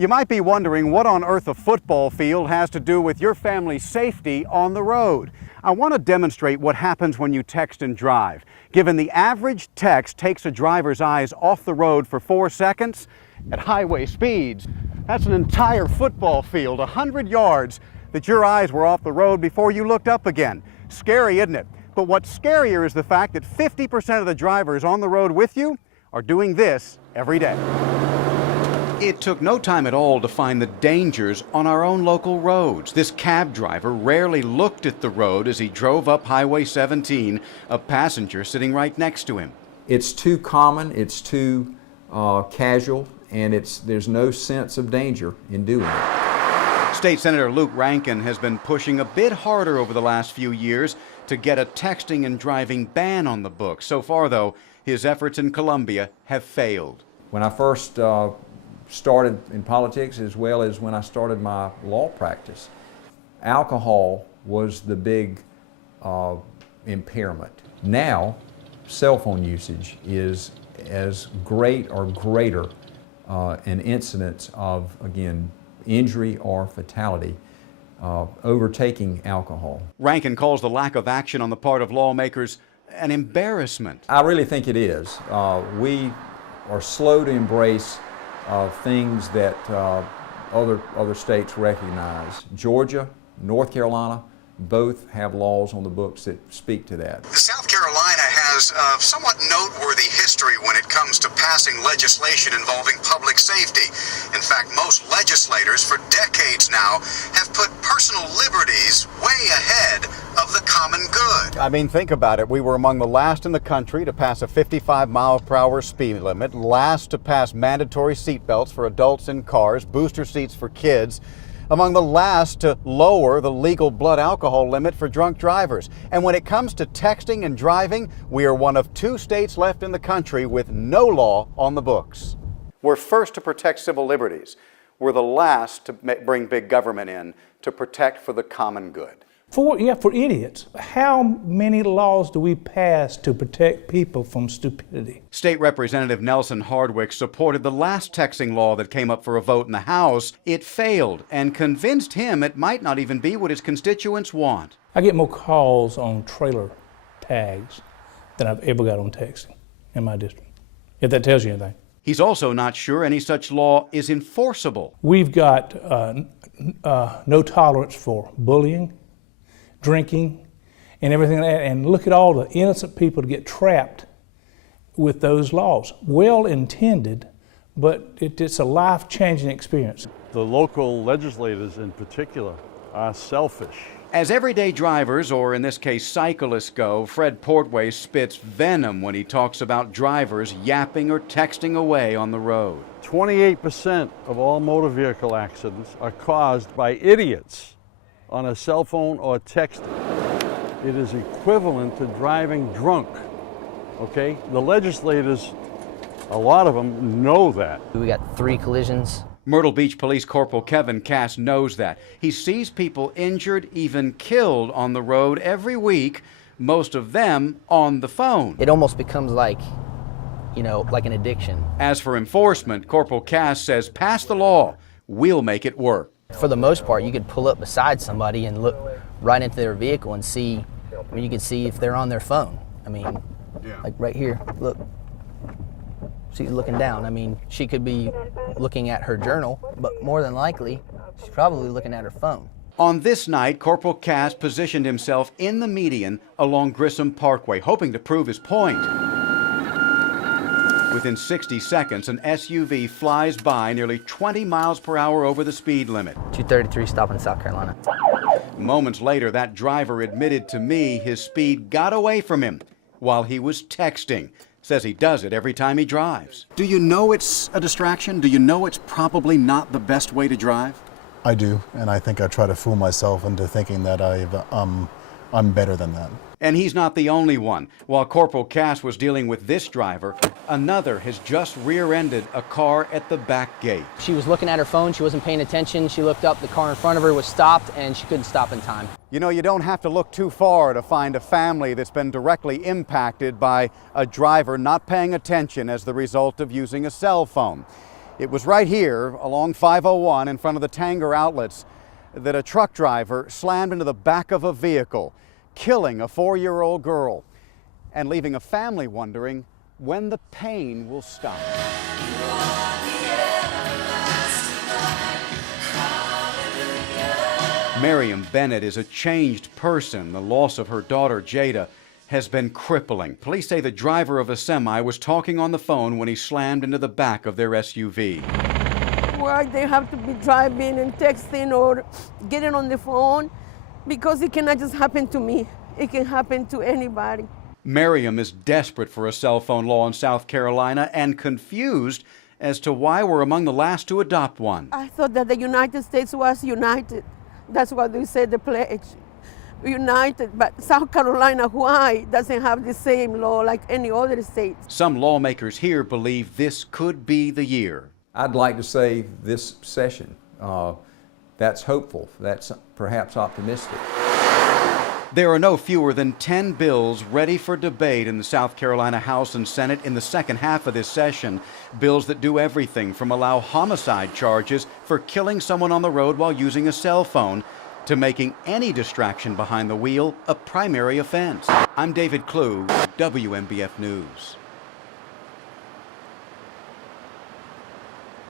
You might be wondering what on earth a football field has to do with your family's safety on the road. I want to demonstrate what happens when you text and drive. Given the average text takes a driver's eyes off the road for 4 seconds, at highway speeds, that's an entire football field, 100 yards, that your eyes were off the road before you looked up again. Scary, isn't it? But what's scarier is the fact that 50% of the drivers on the road with you are doing this every day. It took no time at all to find the dangers on our own local roads. This cab driver rarely looked at the road as he drove up Highway 17, a passenger sitting right next to him. It's too common, it's too casual, and there's no sense of danger in doing it. State Senator Luke Rankin has been pushing a bit harder over the last few years to get a texting and driving ban on the books. So far, though, his efforts in Columbia have failed. When I first started in politics, as well as when I started my law practice, alcohol was the big impairment. Now, cell phone usage is as great or greater an incidence of, again, injury or fatality overtaking alcohol. Rankin calls the lack of action on the part of lawmakers an embarrassment. I really think it is. We are slow to embrace things that other states recognize. Georgia, North Carolina, both have laws on the books that speak to that. South Carolina has a somewhat noteworthy history when it comes to passing legislation involving public safety. In fact, most legislators for decades now have put personal liberties way ahead of the common good. I mean, think about it. We were among the last in the country to pass a 55-mile-per-hour speed limit, last to pass mandatory seatbelts for adults in cars, booster seats for kids, among the last to lower the legal blood alcohol limit for drunk drivers. And when it comes to texting and driving, we are one of 2 states left in the country with no law on the books. We're first to protect civil liberties. We're the last to bring big government in to protect for the common good. For idiots. How many laws do we pass to protect people from stupidity? State Representative Nelson Hardwick supported the last texting law that came up for a vote in the House. It failed and convinced him it might not even be what his constituents want. I get more calls on trailer tags than I've ever got on texting in my district, if that tells you anything. He's also not sure any such law is enforceable. We've got no tolerance for bullying, drinking, and everything like that, and look at all the innocent people to get trapped with those laws. Well intended, but it's a life-changing experience. The local legislators in particular are selfish. As everyday drivers, or in this case cyclists, go, Fred Portway spits venom when he talks about drivers yapping or texting away on the road. 28% of all motor vehicle accidents are caused by idiots on a cell phone or texting. It is equivalent to driving drunk, okay? The legislators, a lot of them know that. We got 3 collisions. Myrtle Beach Police Corporal Kevin Cass knows that. He sees people injured, even killed on the road every week, most of them on the phone. It almost becomes like, like an addiction. As for enforcement, Corporal Cass says pass the law, we'll make it work. For the most part, you could pull up beside somebody and look right into their vehicle and see, you could see if they're on their phone. Like right here, look. She's looking down. She could be looking at her journal, but more than likely, she's probably looking at her phone. On this night, Corporal Cass positioned himself in the median along Grissom Parkway, hoping to prove his point. Within 60 seconds, an SUV flies by nearly 20 miles per hour over the speed limit. 233 stop in South Carolina. Moments later, that driver admitted to me his speed got away from him while he was texting. Says he does it every time he drives. Do you know it's a distraction? Do you know it's probably not the best way to drive? I do, and I think I try to fool myself into thinking that I'm better than that. And he's not the only one. While Corporal Cass was dealing with this driver, another has just rear-ended a car at the back gate. She was looking at her phone, she wasn't paying attention, she looked up, the car in front of her was stopped, and she couldn't stop in time. You know, you don't have to look too far to find a family that's been directly impacted by a driver not paying attention as the result of using a cell phone. It was right here along 501 in front of the Tanger Outlets that a truck driver slammed into the back of a vehicle, killing a 4-year-old girl and leaving a family wondering when the pain will stop. Miriam Bennett is a changed person. The loss of her daughter, Jada, has been crippling. Police say the driver of a semi was talking on the phone when he slammed into the back of their SUV. Why they have to be driving and texting or getting on the phone? Because it cannot just happen to me. It can happen to anybody. Miriam is desperate for a cell phone law in South Carolina and confused as to why we're among the last to adopt one. I thought that the United States was united. That's what we said, the pledge. United, but South Carolina, why doesn't have the same law like any other state? Some lawmakers here believe this could be the year. I'd like to say this session. That's hopeful. That's perhaps optimistic. There are no fewer than 10 bills ready for debate in the South Carolina House and Senate in the second half of this session. Bills that do everything from allow homicide charges for killing someone on the road while using a cell phone to making any distraction behind the wheel a primary offense. I'm David Clue, WMBF News.